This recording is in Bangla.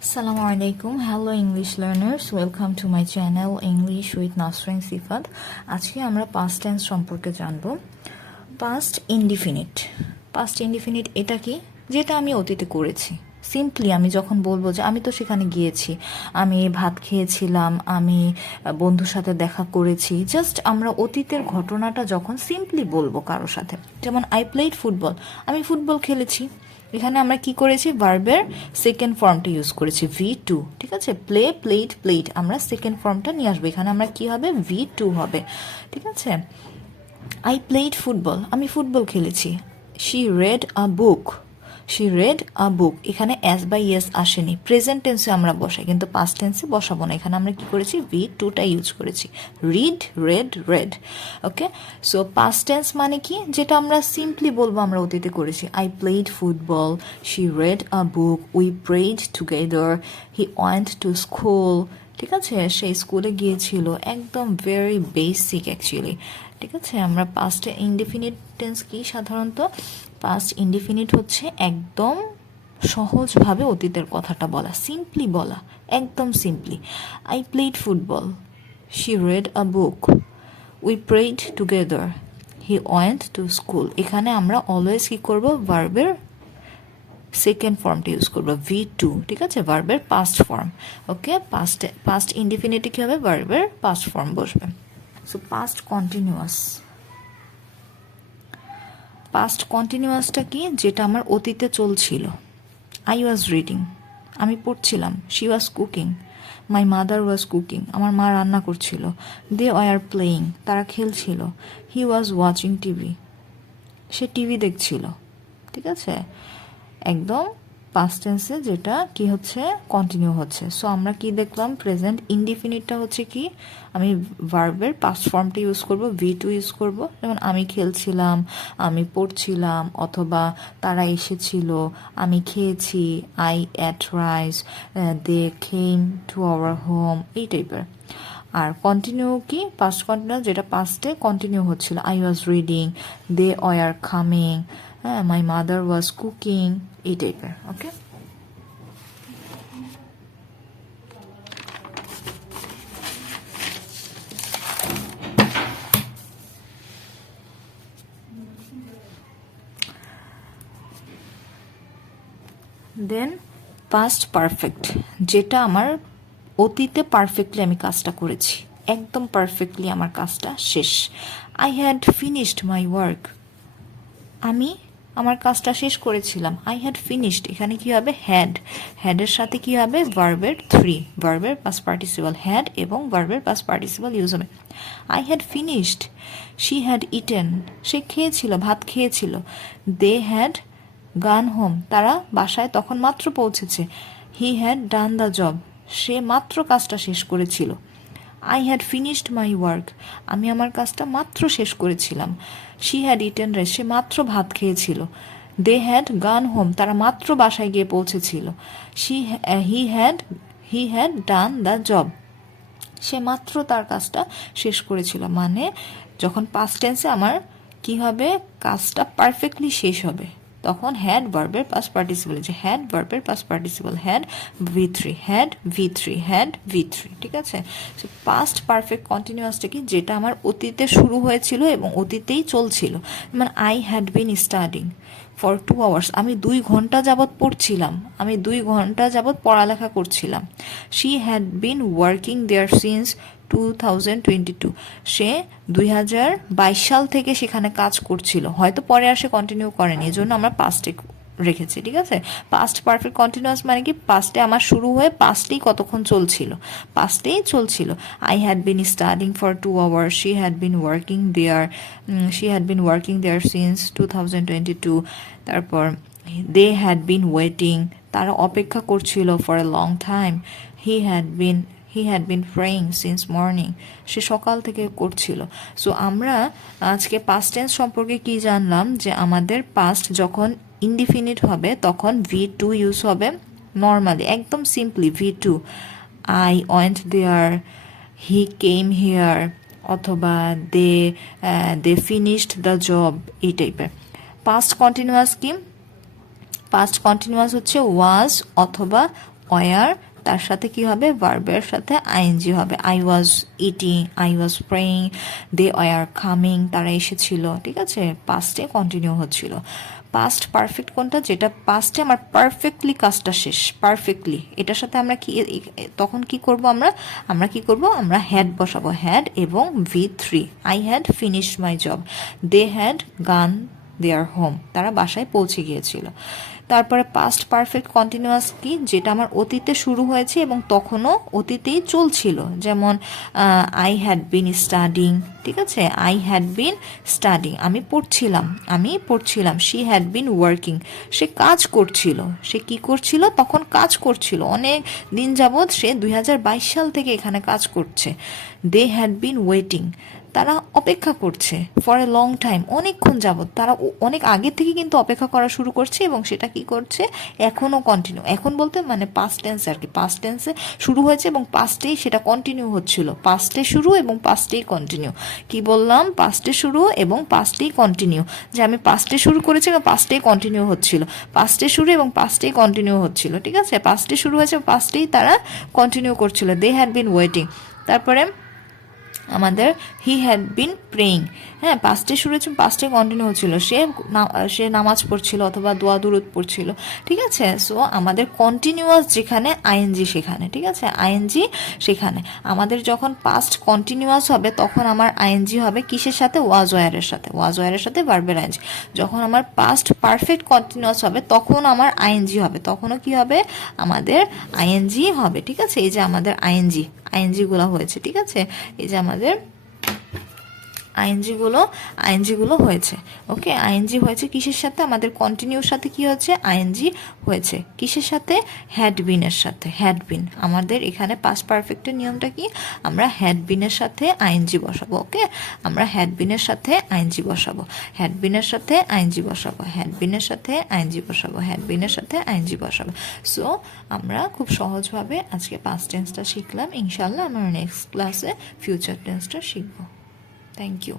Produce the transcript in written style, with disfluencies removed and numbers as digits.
Assalamu alaikum. Hello English learners. Welcome to my channel English with Nasrin Sifat. আজকে আমরা past tense সম্পর্কে জানব। Past indefinite. Past indefinite এটা কি? যেটা আমি অতীতে করেছি। সিম্পলি আমি যখন বলবো যে আমি তো সেখানে গিয়েছি, আমি ভাত খেয়েছিলাম, আমি বন্ধুর সাথে দেখা করেছি, জাস্ট আমরা অতীতের ঘটনাটা যখন সিম্পলি বলবো কারোর সাথে, যেমন আই প্লেড ফুটবল, আমি ফুটবল খেলেছি। এখানে আমরা কি করেছি, ভার্বের সেকেন্ড ফর্মটা ইউজ করেছি V2, ঠিক আছে। প্লে, প্লেড, প্লেড, আমরা সেকেন্ড ফর্মটা নিয়ে আসবো। এখানে আমরা কি হবে, V2 হবে, ঠিক আছে। আই প্লেড ফুটবল, আমি ফুটবল খেলেছি। She read a book, she read a book, এখানে অ্যাজ বাই ইয়েস আসেনি, প্রেজেন্ট টেন্সে আমরা বসাই, কিন্তু পাস্ট টেন্সে বসাবো না। এখানে আমরা কি করেছি, V2টা ইউজ করেছি, রিড, রেড, রেড। ওকে, সো পাস্ট টেন্স মানে কি, যেটা আমরা সিম্পলি বলবো আমরা অতীতে করেছি। I played football, she read a book, we prayed together, he went to school, ঠিক আছে, সেই স্কুলে গিয়েছিল, একদম ভেরি বেসিক অ্যাকচুয়ালি, ঠিক আছে। আমরা পাস্টে ইনডিফিনিট টেন্স কি, সাধারণত পাস্ট ইনডিফিনিট হচ্ছে একদম সহজভাবে অতীতের কথাটা বলা, সিম্পলি বলা, একদম simply. I played football, she read a book, we prayed together, he went to school. এখানে আমরা অলওয়েজ কি করব, ভার্বের সেকেন্ড ফর্মটা ইউজ করবো, V2, ঠিক আছে, ভার্বের পাস্ট ফর্ম। ওকে, পাস্ট ইনডিফিনিটে কি হবে, ভার্বের পাস্ট ফর্ম বসবে। সো পাস্ট কন্টিনিউয়াস, পাস্ট কন্টিনিউয়াসটা কি, যেটা আমার অতীতে চলছিল। আই ওয়াজ রিডিং, আমি পড়ছিলাম। She was cooking, my mother was cooking, আমার মা রান্না করছিল। দে ওয়ার প্লেয়িং, তারা খেলছিল। হি ওয়াজ ওয়াচিং টিভি, সে টিভি দেখছিল, ঠিক আছে, একদম পাস্ট টেন্সে যেটা কি হচ্ছে, কন্টিনিউ হচ্ছে। সো আমরা কি দেখলাম, প্রেজেন্ট ইনডিফিনিটটা হচ্ছে কি, আমি ভার্বের পাস্ট ফর্মটা ইউজ করব, V2 ইউজ করব, যেমন আমি খেলছিলাম, আমি পড়ছিলাম, অথবা তারা এসেছিল, আমি খেয়েছি, I ate rice, they came to our home, এই টাইপের। আর কন্টিনিউ কি, পাস্ট কন্টিনিউ, যেটা পাস্টে কন্টিনিউ হচ্ছিল। I was reading, they were coming, হ্যাঁ, মাই মাদার ওয়াজ কুকিং, এই টাইপের। ওকে, দেন পাস্ট পারফেক্ট, যেটা আমার অতীতে পারফেক্টলি আমি কাজটা করেছি, একদম পারফেক্টলি আমার কাজটা শেষ। I had finished my work, আমি আমার কাজটা শেষ করেছিলাম। আই হ্যাড ফিনিশড, এখানে কি হবে, হ্যাড, হ্যাডের সাথে কি হবে, ভার্বের 3, ভার্বের পাস্ট পার্টিসিপাল, হ্যাড এবং ভার্বের পাস্ট পার্টিসিপাল ইউজ হবে। I had finished, she had eaten, সে খেয়েছিল, ভাত খেয়েছিল। দে হ্যাড গান হোম, তারা বাসায় তখন মাত্র পৌঁছেছে। He had done the job, সে মাত্র কাজটা শেষ করেছিল। I had finished my work, আমি আমার কাজটা মাত্র শেষ করেছিলাম। শি হ্যাড ইটেন রাইস, সে মাত্র ভাত খেয়েছিল। দে হ্যাড গান হোম, তারা মাত্র বাসায় গিয়ে পৌঁছেছিল। He had done the job, সে মাত্র তার কাজটা শেষ করেছিল। মানে যখন পাস্ট টেন্সে আমার কি হবে, কাজটা পারফেক্টলি শেষ হবে, তখন হ্যাড ভার্বের পাস্ট পার্টিসিপল, যে হ্যাড ভার্বের past participle, had V3, had V3, had V3, ঠিক আছে। সো পাস্ট পারফেক্ট কন্টিনিউয়াসটা কি, যেটা আমার অতীতে শুরু হয়েছিল এবং অতীতেই চলছিল। মানে I had been studying for 2 hours, আমি 2 ঘন্টা যাবৎ পড়ছিলাম, আমি 2 ঘন্টা যাবৎ পড়ালেখা করছিলাম। She had been working there since 2022, সে 2022 সাল থেকে সেখানে কাজ করছিল, হয়তো পরে আর সে কন্টিনিউ করেনি, এই জন্য আমরা পাস্টে রেখেছি, ঠিক আছে। পাস্ট পারফেক্ট কন্টিনিউয়াস মানে কি, পাস্টে আমার শুরু হয়ে পাস্টেই কতক্ষণ চলছিল, পাস্টেই চলছিল। I had been studying for 2 hours, she had been working there since 2022। তারপর দে হ্যাড বিন ওয়েটিং, তারা অপেক্ষা করছিল for a long time. He had been praying since morning, সে সকাল থেকে করছিল। সো আমরা আজকে পাস্ট টেন্স সম্পর্কে কি জানলাম, যে আমাদের পাস্ট যখন ইনডিফিনিট হবে তখন V2 ইউজ হবে, নর্মালি একদম simply V2। I went there, he came here, অথবা দে ফিনিশড দ্য জব, এই টাইপের। পাস্ট কন্টিনিউয়াস কি, পাস্ট কন্টিনিউয়াস হচ্ছে ওয়াজ অথবা ওয়ার, তার সাথে কি হবে, ভার্বের সাথে আইএনজি হবে। I was eating, I was praying, they were coming, তারা এসেছিল, ঠিক আছে, পাস্টে কন্টিনিউ হচ্ছিল। পাস্ট পারফেক্ট কোনটা, যেটা পাস্টে আমার পারফেক্টলি কাজটা শেষ, পারফেক্টলি, এটার সাথে আমরা কি তখন কি করব, আমরা কি করব, আমরা হ্যাড বসাবো, হ্যাড এবং V3, I had finished my job, they had gone their home, তারা বাসায় পৌঁছে গিয়েছিল। তারপরে পাস্ট পারফেক্ট কন্টিনিউয়াস কি, যেটা আমার অতীতে শুরু হয়েছে এবং তখনও অতীতেই চলছিল, যেমন আই হ্যাড বিন স্টাডিং, ঠিক আছে, আই হ্যাড বিন স্টাডিং, আমি পড়ছিলাম, শি হ্যাড বিন ওয়ার্কিং, সে কাজ করছিল, সে কি করছিল, তখন কাজ করছিল, অনেক দিন যাবৎ সে 2022 সাল থেকে এখানে কাজ করছে। দে হ্যাড বিন ওয়েটিং, তারা অপেক্ষা করছে, ফর এ লং টাইম, অনেকক্ষণ যাবত, তারা অনেক আগে থেকে কিন্তু অপেক্ষা করা শুরু করছে এবং সেটা কি করছে, এখনও কন্টিনিউ, এখন বলতে মানে পাস্ট টেন্স আর কি, পাস্ট টেন্সে শুরু হয়েছে এবং পাস্টেই সেটা কন্টিনিউ হচ্ছিল, পাস্টে শুরু এবং পাস্টেই কন্টিনিউ। কি বললাম, পাস্টে শুরু এবং পাস্টেই কন্টিনিউ, যে আমি পাস্টে শুরু করেছি এবং পাস্টেই কন্টিনিউ হচ্ছিল, পাস্টে শুরু এবং পাস্টেই কন্টিনিউ হচ্ছিল, ঠিক আছে, পাস্টে শুরু হয়েছে, পাস্টেই তারা কন্টিনিউ করছিল, দে হ্যাড বিন ওয়েটিং। তারপরে আমাদের হি হ্যাড বিন প্রেইং, হ্যাঁ, পাস্টে শুরু হয়েছে, পাস্টে কন্টিনিউ হচ্ছিল, সে নামাজ পড়ছিল অথবা দোয়া দুরুদ পড়ছিল, ঠিক আছে। সো আমাদের কন্টিনিউয়াস যেখানে আইএনজি সেখানে, ঠিক আছে, আইএনজি সেখানে। আমাদের যখন পাস্ট কন্টিনিউয়াস হবে তখন আমার আইএনজি হবে কিসের সাথে, ওয়াজ ওয়ারের সাথে, ওয়াজ ওয়ারের সাথে ভার্বের আইএনজি। যখন আমার পাস্ট পারফেক্ট কন্টিনিউয়াস হবে তখন আমার আইএনজি হবে, তখনও কি হবে, আমাদের আইএনজি হবে, ঠিক আছে। এই যে আমাদের আইএনজিগুলো হয়েছে, ঠিক আছে, এই যে আমাদের আইএনজিগুলো হয়েছে, ওকে। আইএনজি হয়েছে কিসের সাথে, আমাদের কন্টিনিউর সাথে কি হচ্ছে, আইএনজি হয়েছে কিসের সাথে, হ্যাড বিনের সাথে, হ্যাড বিন। আমাদের এখানে পাস্ট পারফেক্টের নিয়মটা কি, আমরা হ্যাড বিনের সাথে আইএনজি বসাবো, ওকে, আমরা হ্যাড বিনের সাথে আইএনজি বসাবো, হ্যাড বিনের সাথে আইএনজি বসাবো, হ্যাড বিনের সাথে আইএনজি বসাবো, হ্যাড বিনের সাথে আইএনজি বসাবো। সো আমরা খুব সহজভাবে আজকে পাস্ট টেন্সটা শিখলাম। ইনশাল্লাহ আমরা নেক্সট ক্লাসে ফিউচার টেন্সটা শিখবো। Thank you.